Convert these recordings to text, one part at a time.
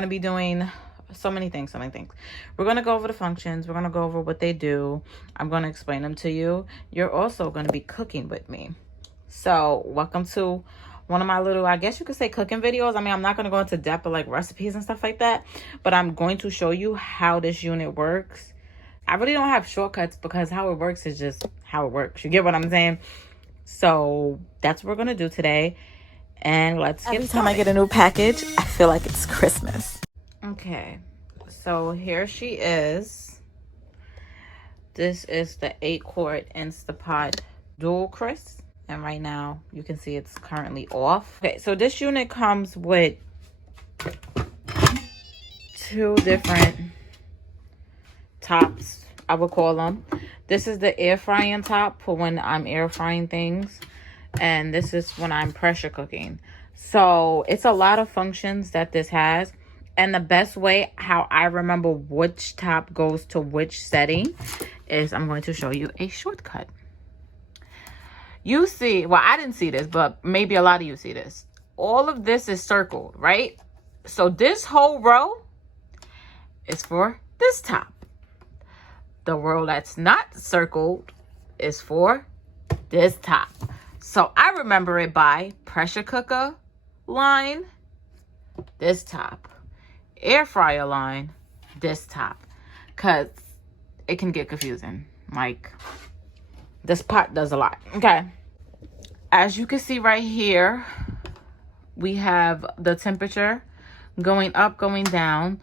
going to be doing so many things. We're going to go over the functions. We're going to go over what they do. I'm going to explain them to you. You're also going to be cooking with me. So welcome to one of my little, I guess you could say, cooking videos. I mean, I'm not going to go into depth of like recipes and stuff like that, but I'm going to show you how this unit works. I really don't have shortcuts because how it works is just how it works. You get what I'm saying? So that's what we're going to do today. And let's get started. Every time I get a new package, I feel like it's Christmas. Okay, so here she is. This is the 8-quart Instapot Dual Crisp. And right now, you can see it's currently off. Okay, so this unit comes with 2 different tops, I would call them. This is the air frying top for when I'm air frying things. And this is when I'm pressure cooking. So it's a lot of functions that this has. And the best way how I remember which top goes to which setting is I'm going to show you a shortcut. You see, well, I didn't see this, but maybe a lot of you see this. All of this is circled, right? So this whole row is for this top. The row that's not circled is for this top. So I remember it by pressure cooker line, this top. Air fryer line, this top. Because it can get confusing. Like, this pot does a lot. Okay. As you can see right here, we have the temperature going up, going down.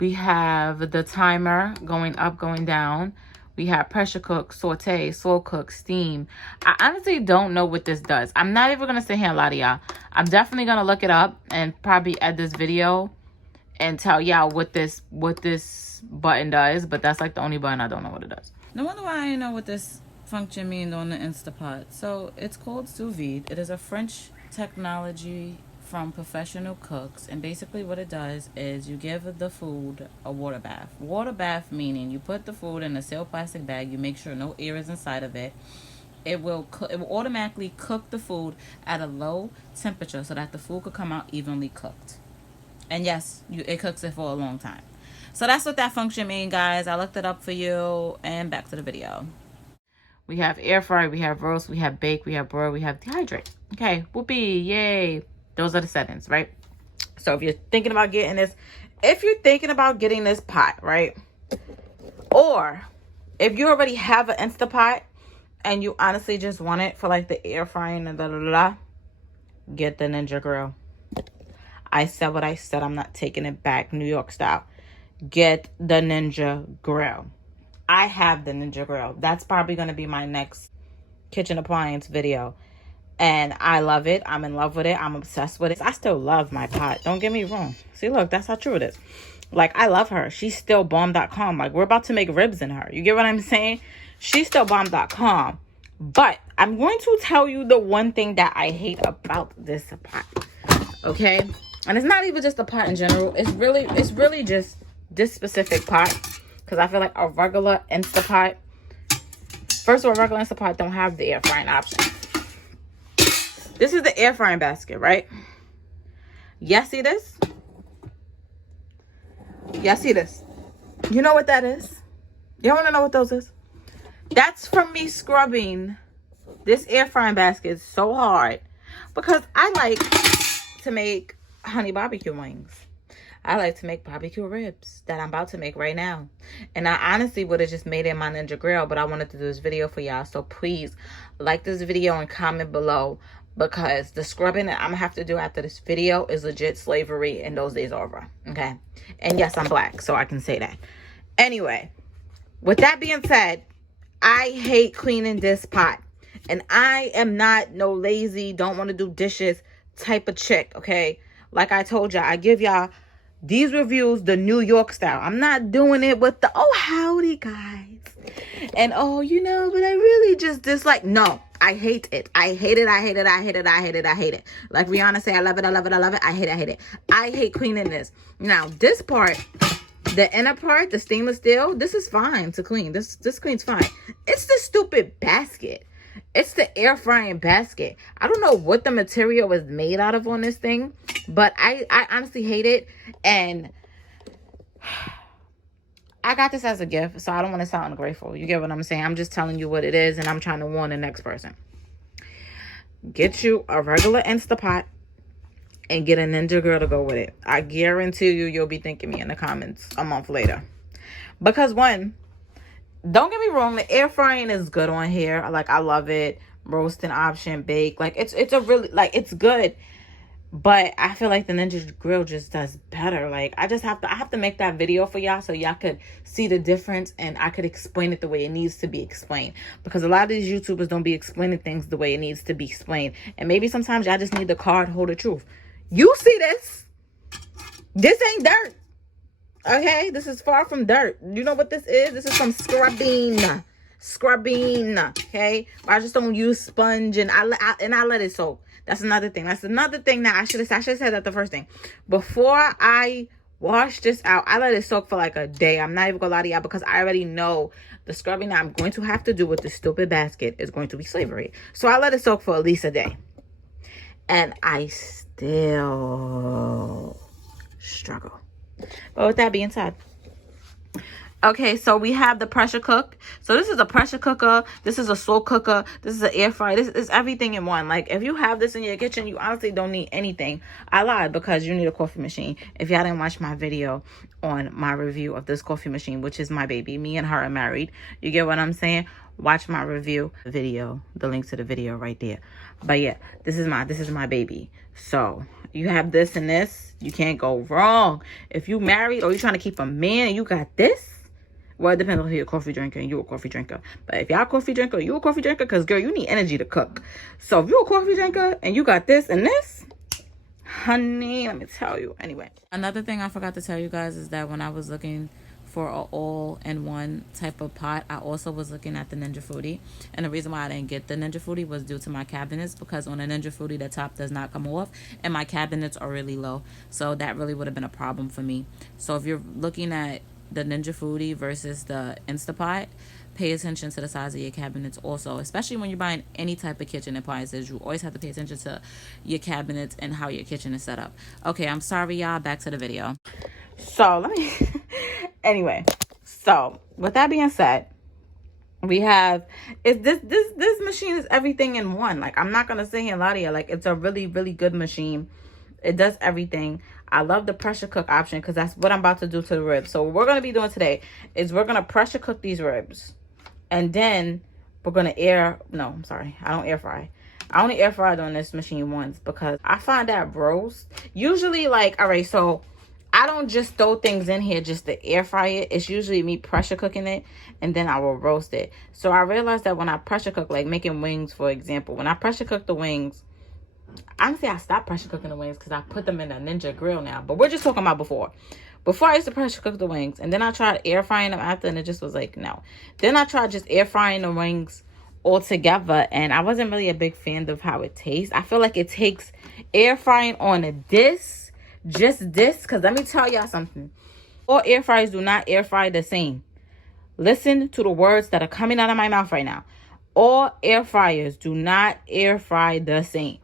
We have the timer going up, going down. We have pressure cook, saute, slow cook, steam. I honestly don't know what this does. I'm not even going to sit here and lie to y'all. I'm definitely going to look it up and probably edit this video and tell y'all what this button does. But that's like the only button I don't know what it does. No wonder why I know what this function means on the Instapot. So it's called sous vide. It is a French technology from professional cooks, and basically what it does is you give the food a water bath. Water bath meaning you put the food in a sealed plastic bag, you make sure no air is inside of it. It will automatically cook the food at a low temperature so that the food could come out evenly cooked. And yes, it cooks it for a long time. So that's what that function means, guys. I looked it up for you, and back to the video. We have air fry, we have roast, we have bake, we have broil, we have dehydrate. Okay, whoopee, yay. Those are the settings, right? So if you're thinking about getting this, pot, right? Or if you already have an Instapot and you honestly just want it for like the air frying and get the Ninja Grill. I said what I said. I'm not taking it back, New York style. Get the Ninja Grill. I have the Ninja Grill. That's probably going to be my next kitchen appliance video. And I love it. I'm in love with it. I'm obsessed with it. I still love my pot. Don't get me wrong. See, look, that's how true it is. Like, I love her. She's still bomb.com. Like, we're about to make ribs in her. You get what I'm saying? She's still bomb.com. But I'm going to tell you the one thing that I hate about this pot. Okay? And it's not even just the pot in general. It's really just this specific pot. Because I feel like a regular Instapot. First of all, regular Instapot don't have the air frying option. This is the air frying basket, right? Y'all see this? Y'all see this? You know what that is? Y'all want to know what those is? That's from me scrubbing this air frying basket so hard because I like to make honey barbecue wings. I like to make barbecue ribs that I'm about to make right now. And I honestly would have just made it in my Ninja Grill, but I wanted to do this video for y'all. So please like this video and comment below, because the scrubbing that I'm gonna have to do after this video is legit slavery, and those days are over. Okay? And yes, I'm black, so I can say that. Anyway, with that being said, I hate cleaning this pot. And I am not no lazy, don't want to do dishes type of chick, okay? Like I told y'all, I give y'all these reviews the New York style. I'm not doing it with the, oh, howdy, guys. And, oh, you know, but I really just dislike. No, I hate it. I hate it. I hate it. I hate it. I hate it. I hate it. Like Rihanna say, I love it. I love it. I love it. I hate it. I hate it. I hate cleaning this. Now, this part, the inner part, the stainless steel, this is fine to clean. This cleans fine. It's the stupid basket. It's the air frying basket. I don't know what the material is made out of on this thing, but I honestly hate it. And I got this as a gift, so I don't want to sound ungrateful. You get what I'm saying? I'm just telling you what it is, and I'm trying to warn the next person. Get you a regular Instapot and get a Ninja Grill to go with it. I guarantee you'll be thanking me in the comments a month later. Because one, don't get me wrong, the air frying is good on here. Like, I love it. Roasting option, bake. Like, it's a really, like, it's good. But I feel like the Ninja Grill just does better. Like, I have to make that video for y'all so y'all could see the difference and I could explain it the way it needs to be explained. Because a lot of these YouTubers don't be explaining things the way it needs to be explained. And maybe sometimes y'all just need the card hold the truth. You see this? This ain't dirt. Okay? This is far from dirt. You know what this is? This is some scrubbing. Scrubbing. Okay? I just don't use sponge and I let it soak. That's another thing. That's another thing that I should have said that the first thing. Before I wash this out, I let it soak for like a day. I'm not even gonna lie to y'all because I already know the scrubbing that I'm going to have to do with this stupid basket is going to be slavery. So I let it soak for at least a day. And I still struggle. But with that being said, okay, so we have the pressure cook. So this is a pressure cooker. This is a slow cooker. This is an air fryer. This is everything in one. Like, if you have this in your kitchen, you honestly don't need anything. I lied because you need a coffee machine. If y'all didn't watch my video on my review of this coffee machine, which is my baby. Me and her are married. You get what I'm saying? Watch my review video. The link to the video right there. But yeah, this is my baby. So you have this and this. You can't go wrong. If you married or you're trying to keep a man and you got this, well, it depends on if you're a coffee drinker and you're a coffee drinker. But if y'all a coffee drinker, you a coffee drinker, because, girl, you need energy to cook. So if you're a coffee drinker and you got this and this, honey, let me tell you. Anyway. Another thing I forgot to tell you guys is that when I was looking for an all-in-one type of pot, I also was looking at the Ninja Fruity. And the reason why I didn't get the Ninja Fruity was due to my cabinets, because on the Ninja Fruity, the top does not come off and my cabinets are really low. So that really would have been a problem for me. So if you're looking at the Ninja Fruity versus the Instapot, pay attention to the size of your cabinets also, especially when you're buying any type of kitchen appliances. You always have to pay attention to your cabinets and how your kitchen is set up. Okay, I'm sorry, y'all. Back to the video. So let me anyway, so with that being said, we have this machine is everything in one. Like, I'm not gonna sit here and lie to you. Like, it's a really, really good machine. It does everything. I love the pressure cook option because that's what I'm about to do to the ribs. So what we're going to be doing today is we're going to pressure cook these ribs. And then we're going to I don't air fry. I only air fried on this machine once because I find that roast. Usually, like, all right, so I don't just throw things in here just to air fry it. It's usually me pressure cooking it and then I will roast it. So I realized that when I pressure cook, like making wings, for example, when I pressure cook the wings, honestly, I stopped pressure cooking the wings because I put them in a Ninja Grill now. But we're just talking about before. Before, I used to pressure cook the wings. And then I tried air frying them after, and it just was like, no. Then I tried just air frying the wings all together. And I wasn't really a big fan of how it tastes. I feel like it takes air frying on this, just this. Because let me tell y'all something. All air fryers do not air fry the same. Listen to the words that are coming out of my mouth right now. All air fryers do not air fry the same.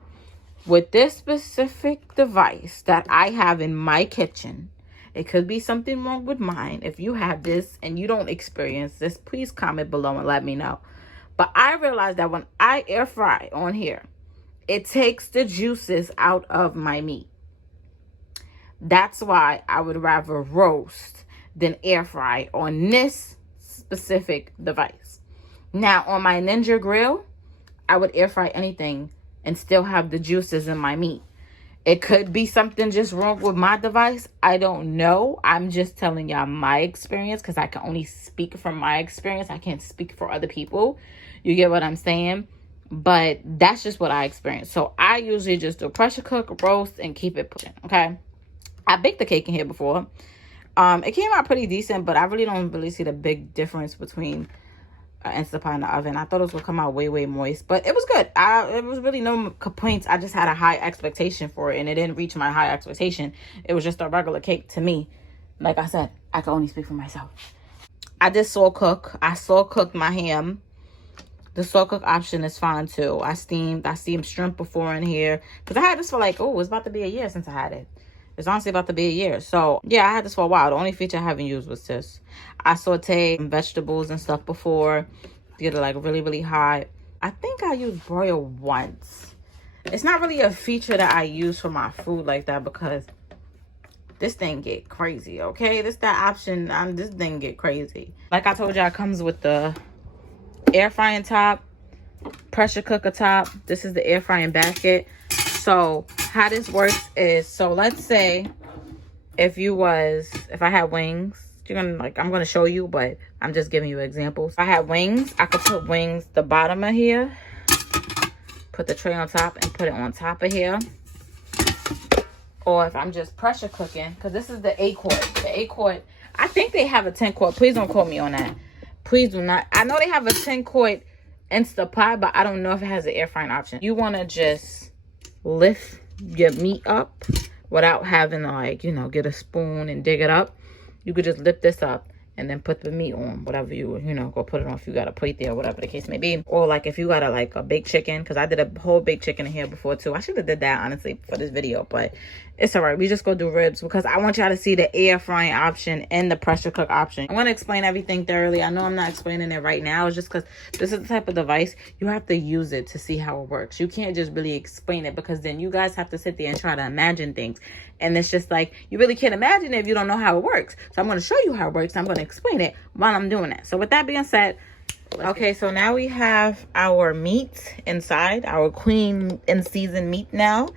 With this specific device that I have in my kitchen, it could be something wrong with mine. If you have this and you don't experience this, please comment below and let me know. But I realized that when I air fry on here, it takes the juices out of my meat. That's why I would rather roast than air fry on this specific device. Now, on my Ninja Grill, I would air fry anything and still have the juices in my meat. It could be something just wrong with my device. I don't know. I'm just telling y'all my experience because I can only speak from my experience. I can't speak for other people. You get what I'm saying? But that's just what I experienced. So I usually just do pressure cook, roast, and keep it pushing, okay? I baked the cake in here before. It came out pretty decent, but I really don't really see the big difference between Instapot in the oven. I thought it was gonna come out way moist, but it was good. It was really no complaints. I just had a high expectation for it, and it didn't reach my high expectation. It was just a regular cake to me. Like I said, I can only speak for myself. I did slow cook. I slow cooked my ham. The slow cook option is fine too. I steamed shrimp before in here. Because I had this for like, oh, it's about to be a year since I had it. It's honestly about to be a year. So, yeah, I had this for a while. The only feature I haven't used was this. I sauteed vegetables and stuff before. Get it like really, really hot. I think I used broil once. It's not really a feature that I use for my food like that because this thing get crazy, okay? That option, this thing get crazy. Like I told y'all, it comes with the air frying top, pressure cooker top. This is the air frying basket. So how this works is, so let's say if I had wings, I'm gonna show you, but I'm just giving you examples. If I had wings, I could put wings the bottom of here, put the tray on top and put it on top of here. Or if I'm just pressure cooking, because this is the 8-quart. The 8-quart, I think they have a 10-quart. Please don't quote me on that. Please do not. I know they have a 10-quart Instapot, but I don't know if it has an air frying option. You want to just lift your meat up without having to, like, you know, get a spoon and dig it up. You could just lift this up and then put the meat on, whatever you know, go put it on if you got a plate there, whatever the case may be. Or like if you got a baked chicken, because I did a whole baked chicken in here before too. I should have did that honestly for this video, but it's all right. We just go do ribs because I want y'all to see the air frying option and the pressure cook option. I want to explain everything thoroughly. I know I'm not explaining it right now. It's just because this is the type of device you have to use it to see how it works. You can't just really explain it because then you guys have to sit there and try to imagine things. And it's just like, you really can't imagine it if you don't know how it works. So I'm going to show you how it works. I'm going to explain it while I'm doing that. So with that being said, okay, so now we have our meat inside, our clean and seasoned meat now.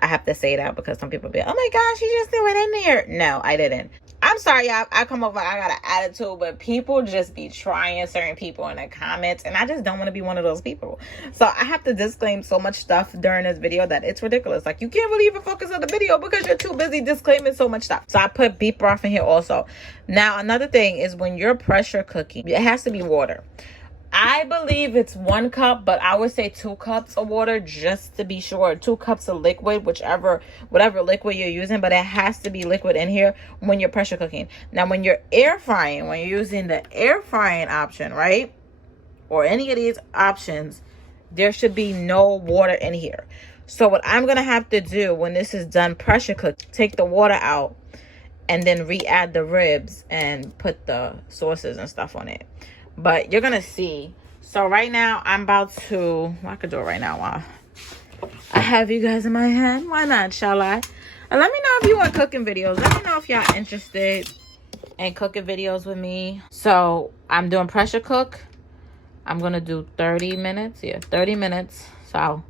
I have to say that because some people be, oh my gosh, you just threw it in there. No, I didn't. I'm sorry, y'all. I come over, I got an attitude, but people just be trying certain people in the comments, and I just don't want to be one of those people. So I have to disclaim so much stuff during this video that it's ridiculous. Like, you can't really even focus on the video because you're too busy disclaiming so much stuff. So I put beef broth in here also. Now, another thing is when you're pressure cooking, it has to be water. I believe it's 1 cup, but I would say 2 cups of water just to be sure. 2 cups of liquid, whatever liquid you're using, but it has to be liquid in here when you're pressure cooking. Now, when you're air frying, when you're using the air frying option, right? Or any of these options, there should be no water in here. So what I'm going to have to do when this is done pressure cook, take the water out and then re-add the ribs and put the sauces and stuff on it. But you're gonna see. So right now I'm about to, I could do it right now while I have you guys in my hand. Why not, shall I? And let me know if you want cooking videos. Let me know if y'all interested in cooking videos with me. So I'm doing pressure cook. I'm gonna do 30 minutes. Yeah, 30 minutes. So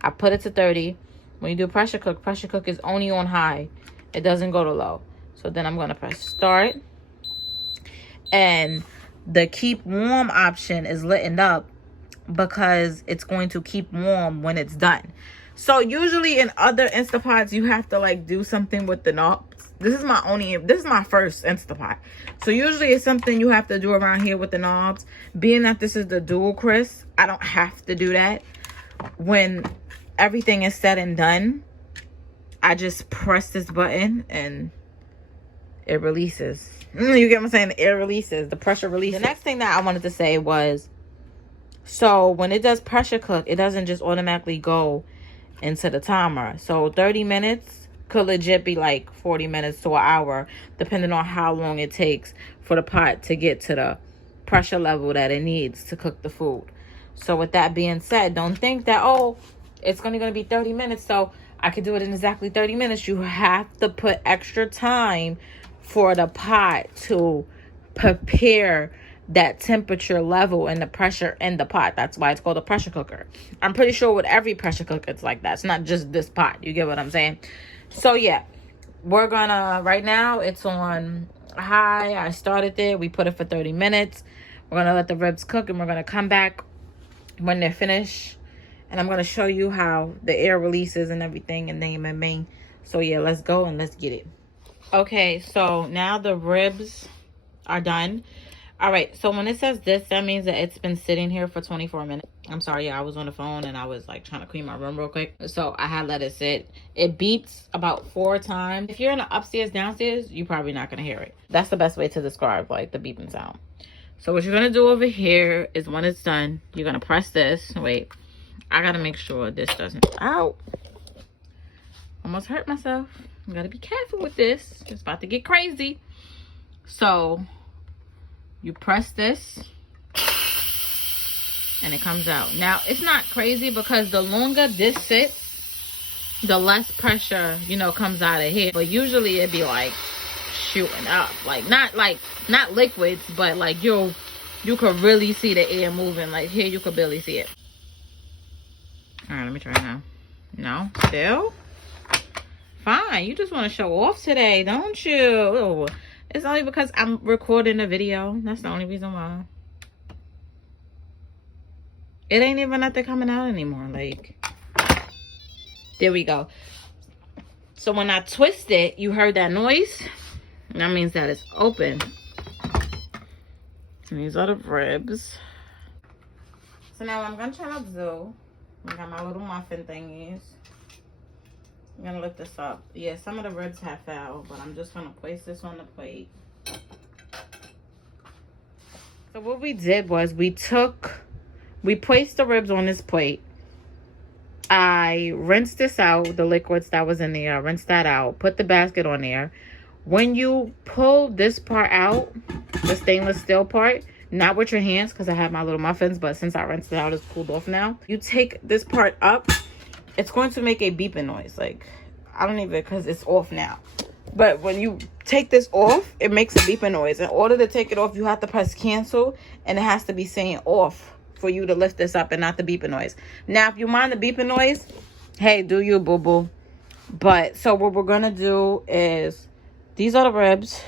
I put it to 30. When you do pressure cook is only on high. It doesn't go to low. So then I'm gonna press start. And the keep warm option is lit up because it's going to keep warm when it's done. So usually in other Instapots, you have to like do something with the knobs. This is my first Instapot. So usually it's something you have to do around here with the knobs. Being that this is the dual crisp, I don't have to do that. When everything is said and done, I just press this button and it releases. You get what I'm saying? The air releases, the pressure releases. The next thing that I wanted to say was, so when it does pressure cook, it doesn't just automatically go into the timer. So 30 minutes could legit be like 40 minutes to an hour, depending on how long it takes for the pot to get to the pressure level that it needs to cook the food. So with that being said, don't think that, oh, it's only going to be 30 minutes, so I could do it in exactly 30 minutes. You have to put extra time for the pot to prepare that temperature level and the pressure in the pot. That's why it's called a pressure cooker. I'm pretty sure with every pressure cooker it's like that. It's not just this pot. You get what I'm saying? So yeah, we're gonna, right now it's on high. I started there. We put it for 30 minutes. We're gonna let the ribs cook and we're gonna come back when they're finished. And I'm gonna show you how the air releases and everything and then so yeah, let's go and let's get it. Okay, so now the ribs are done. All right, so when it says this, that means that it's been sitting here for 24 minutes. I'm sorry, I was on the phone and I was like trying to clean my room real quick. So I had let it sit. It beeps about 4 times. If you're in the upstairs, downstairs, you're probably not going to hear it. That's the best way to describe like the beeping sound. So what you're gonna do over here is when it's done, you're gonna press this. Wait, I gotta make sure this doesn't, ow, almost hurt myself. You gotta be careful with this. It's about to get crazy. So you press this and it comes out. Now it's not crazy because the longer this sits, the less pressure, you know, comes out of here. But usually it'd be like shooting up, like not liquids, but like you could really see the air moving. Like here you could barely see it. All right, let me try now. No, still fine. You just want to show off today, don't you? It's only because I'm recording a video. That's the only reason why. It ain't even nothing coming out anymore. Like, there we go. So when I twist it, you heard that noise? That means that it's open. And these are the ribs. So now I'm gonna try to do. I got my little muffin thingies. I'm gonna lift this up. Yeah, some of the ribs have fell, but I'm just gonna place this on the plate. So what we did was we placed the ribs on this plate. I rinsed this out, the liquids that was in there. I rinsed that out, put the basket on there. When you pull this part out, the stainless steel part, not with your hands because I have my little muffins, but since I rinsed it out, it's cooled off now. You take this part up, it's going to make a beeping noise. Like, I don't even, because it's off now. But when you take this off, it makes a beeping noise. In order to take it off, you have to press cancel, and it has to be saying off for you to lift this up and not the beeping noise. Now, if you mind the beeping noise, hey, do you, boo-boo. But, so what we're going to do is, these are the ribs.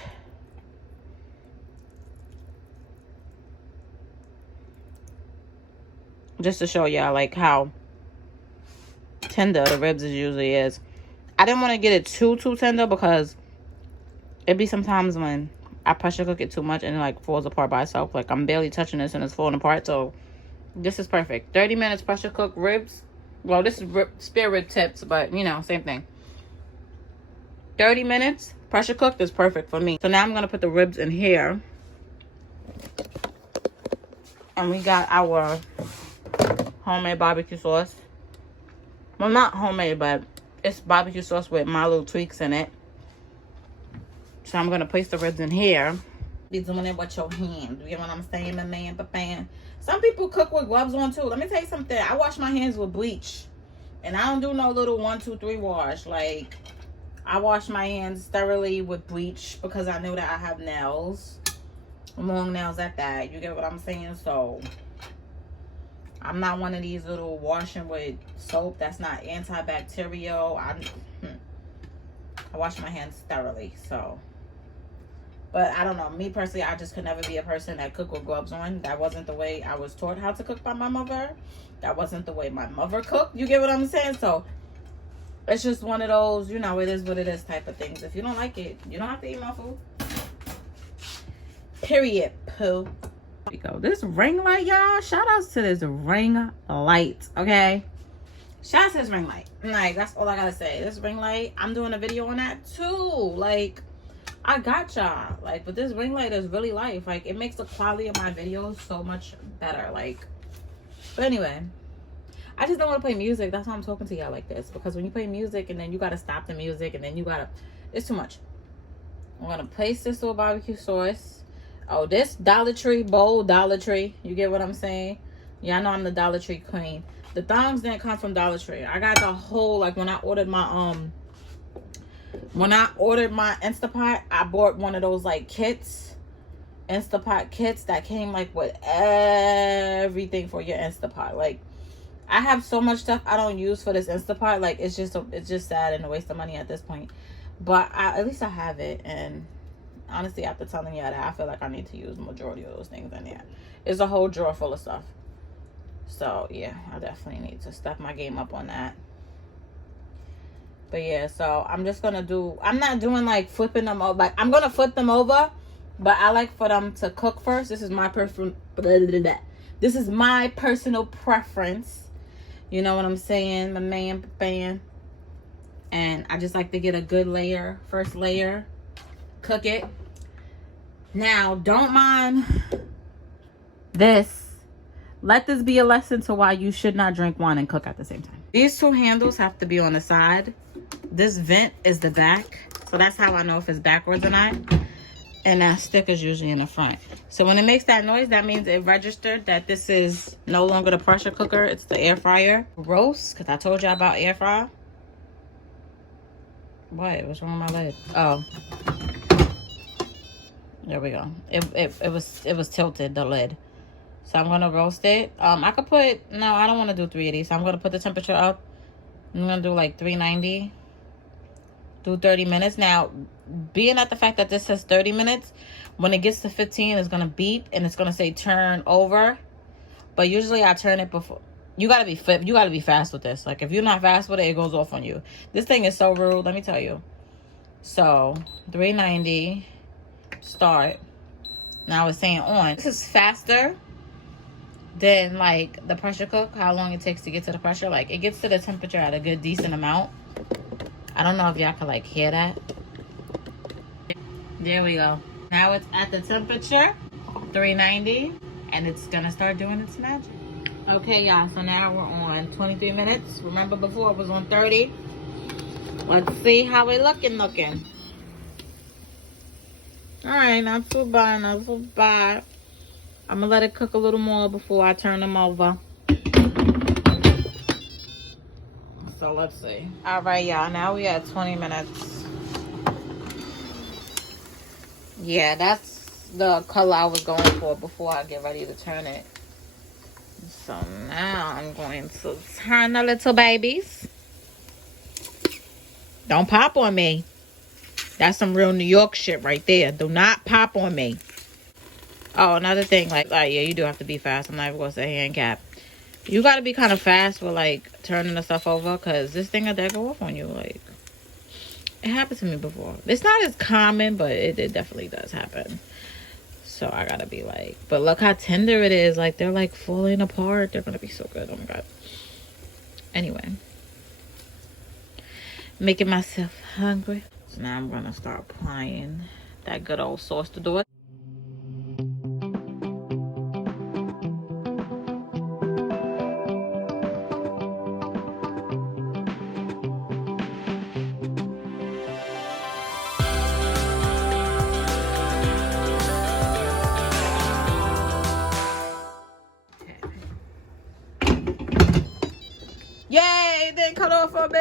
Just to show y'all, like, how tender the ribs usually is. I didn't want to get it too tender because it'd be sometimes when I pressure cook it too much and it like falls apart by itself. Like I'm barely touching this and it's falling apart. So this is perfect. 30 minutes pressure cook ribs. Well, this is spare rib tips, but you know, same thing. 30 minutes pressure cooked is perfect for me. So now I'm going to put the ribs in here. And we got our homemade barbecue sauce. Well, not homemade, but it's barbecue sauce with my little tweaks in it. So I'm going to place the ribs in here. Be doing it with your hand. You get what I'm saying, my man? Some people cook with gloves on too. Let me tell you something. I wash my hands with bleach. And I don't do no little 1, 2, 3 wash. Like, I wash my hands thoroughly with bleach because I know that I have nails. Long nails at that. You get what I'm saying? So I'm not one of these little washing with soap that's not antibacterial. I wash my hands thoroughly. So, but I don't know. Me personally, I just could never be a person that cook with gloves on. That wasn't the way I was taught how to cook by my mother. That wasn't the way my mother cooked. You get what I'm saying? So it's just one of those, you know, it is what it is type of things. If you don't like it, you don't have to eat my food. Period, poo. Here we go. This ring light, y'all. Shout outs to this ring light, okay? Shout out to this ring light. Like, that's all I gotta say. This ring light, I'm doing a video on that too. Like, I got y'all. Like, but this ring light is really life. Like, it makes the quality of my videos so much better. Like, but anyway, I just don't want to play music. That's why I'm talking to y'all like this. Because when you play music and then you gotta stop the music and then you gotta, it's too much. I'm gonna place this little barbecue sauce. Oh, this Dollar Tree bowl, Dollar Tree. You get what I'm saying? Yeah, I know I'm the Dollar Tree queen. The thongs didn't come from Dollar Tree. I got the whole, like when I ordered my Instapot, I bought one of those like kits, Instapot kits that came like with everything for your Instapot. Like, I have so much stuff I don't use for this Instapot. Like, it's just sad and a waste of money at this point. But at least I have it. And honestly, after telling you that, I feel like I need to use the majority of those things in there. It's a whole drawer full of stuff. So, yeah, I definitely need to step my game up on that. But, yeah, so I'm just going to do... I'm not doing, like, flipping them over. Like, I'm going to flip them over, but I like for them to cook first. This is my This is my personal preference. You know what I'm saying? My man. And I just like to get a good layer. First layer. Cook it. Now, don't mind Let this be a lesson to why you should not drink wine and cook at the same time. These two handles have to be on the side. This vent is the back. So that's how I know if it's backwards or not. And that stick is usually in the front. So when it makes that noise, that means it registered that this is no longer the pressure cooker. It's the air fryer. Roast, because I told you about air fryer. What? What's wrong with my lid? Oh. There we go. It was tilted, the lid. So I'm gonna roast it. I could put, no, I don't want to do 380. So I'm gonna put the temperature up. I'm gonna do like 390. Do 30 minutes. Now, being at the fact that this says 30 minutes, when it gets to 15, it's gonna beep and it's gonna say turn over. But usually I turn it before. You gotta be fast with this. Like if you're not fast with it, it goes off on you. This thing is so rude, let me tell you. So 390, start. Now it's saying on. This is faster than like the pressure cook, how long it takes to get to the pressure. Like it gets to the temperature at a good decent amount. I don't know if y'all can like hear that. There we go. Now it's at the temperature 390 and it's gonna start doing its magic. Okay y'all, so now we're on 23 minutes. Remember before it was on 30. Let's see how we looking. All right, not too bad, not too bad. I'm gonna let it cook a little more before I turn them over. So let's see. All right, y'all, now we at 20 minutes. Yeah, that's the color I was going for before I get ready to turn it. So now I'm going to turn the little babies. Don't pop on me. That's some real New York shit right there. Do not pop on me. Oh, another thing, like, yeah, you do have to be fast. I'm not even gonna say hand cap. You gotta be kind of fast with like turning the stuff over, because this thing will go off on you. Like, it happened to me before. It's not as common, but it definitely does happen. So I gotta be like, but look how tender it is. Like, they're like falling apart. They're gonna be so good. Oh my god. Anyway, making myself hungry. So now I'm gonna start applying that good old sauce to do it. Yay, it didn't cut off on me.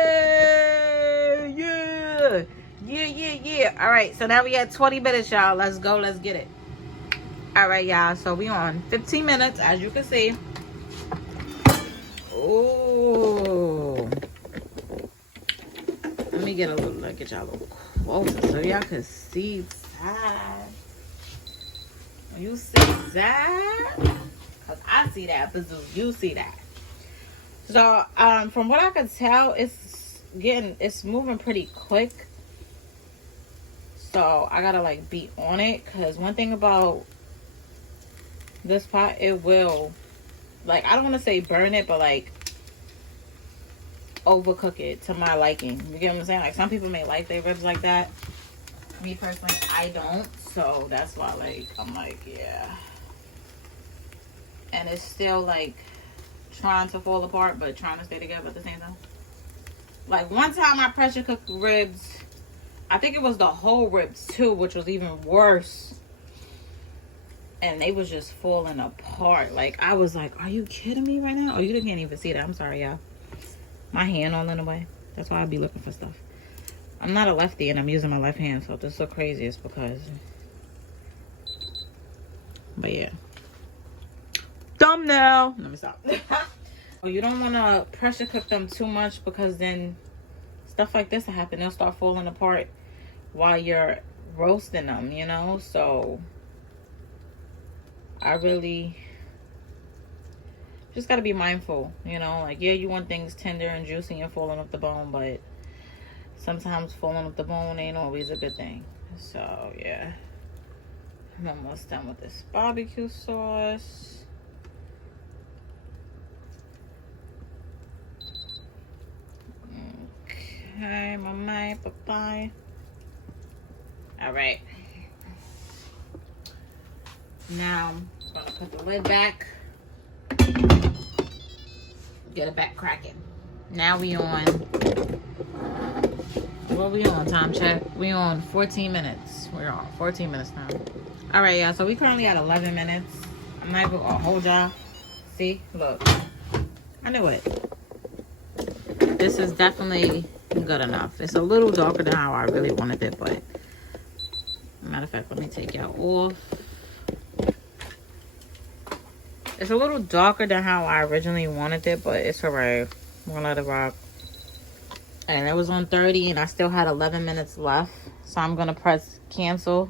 Yeah. All right, so now we at 20 minutes, y'all. Let's go, let's get it. All right, y'all, so we on 15 minutes, as you can see. Oh, let me get y'all a little closer so y'all can see that. You see that? Because I see that, but do you see that? So from what I could tell, it's moving pretty quick. So I gotta like be on it, because one thing about this pot, it will, like, I don't want to say burn it, but like overcook it to my liking. You get what I'm saying? Like, some people may like their ribs like that. Me personally, I don't. So that's why, like, I'm like, yeah. And it's still like trying to fall apart, but trying to stay together at the same time. Like, one time I pressure cooked ribs, I think it was the whole ribs too, which was even worse, and they was just falling apart. Like, I was like, are you kidding me right now? Oh, you can't even see that. I'm sorry, y'all. My hand all in the way. That's why I be looking for stuff. I'm not a lefty and I'm using my left hand, so if this so crazy, it's because, but yeah. Thumbnail. Let me stop. You don't want to pressure cook them too much, because then stuff like this will happen. They'll start falling apart while you're roasting them, you know. So I really just got to be mindful, you know. Like, yeah, you want things tender and juicy and falling off the bone, but sometimes falling off the bone ain't always a good thing. So yeah, I'm almost done with this barbecue sauce. Okay, my bye-bye. All right. Now, I'm Put the lid back. Get it back cracking. Now we on, what we on, time check? We on 14 minutes. We're on 14 minutes now. All right, y'all, so we currently at 11 minutes. I'm not even gonna hold y'all. See, look, I knew it. This is definitely good enough. It's a little darker than how I really wanted it, but matter of fact, let me take y'all off. It's a little darker than how I originally wanted it, but it's alright. I'm gonna let it rock. And it was on 30 and I still had 11 minutes left. So I'm gonna press cancel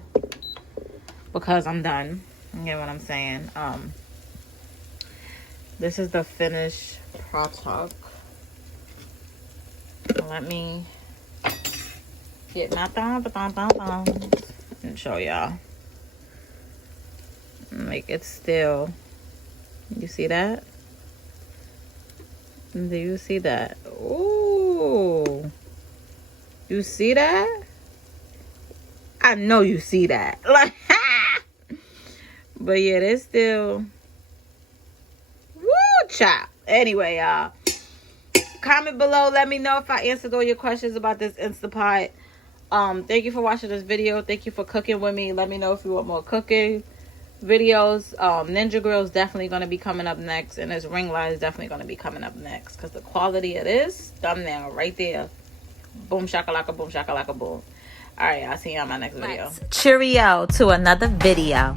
because I'm done. You get what I'm saying? This is the finished product. Let me get my thumbs and show y'all. Make it still. You see that? Do you see that? Ooh. You see that? I know you see that. Like, but yeah, there's still. Woo, chop. Anyway, y'all. Comment below. Let me know if I answered all your questions about this Instapot. Thank you for watching this video. Thank you for cooking with me. Let me know if you want more cooking videos. Ninja Grill is definitely going to be coming up next, and this ring light is definitely going to be coming up next because the quality of this thumbnail right there, boom shakalaka boom shakalaka boom. All right, I'll see you on my next video. Cheerio to another video.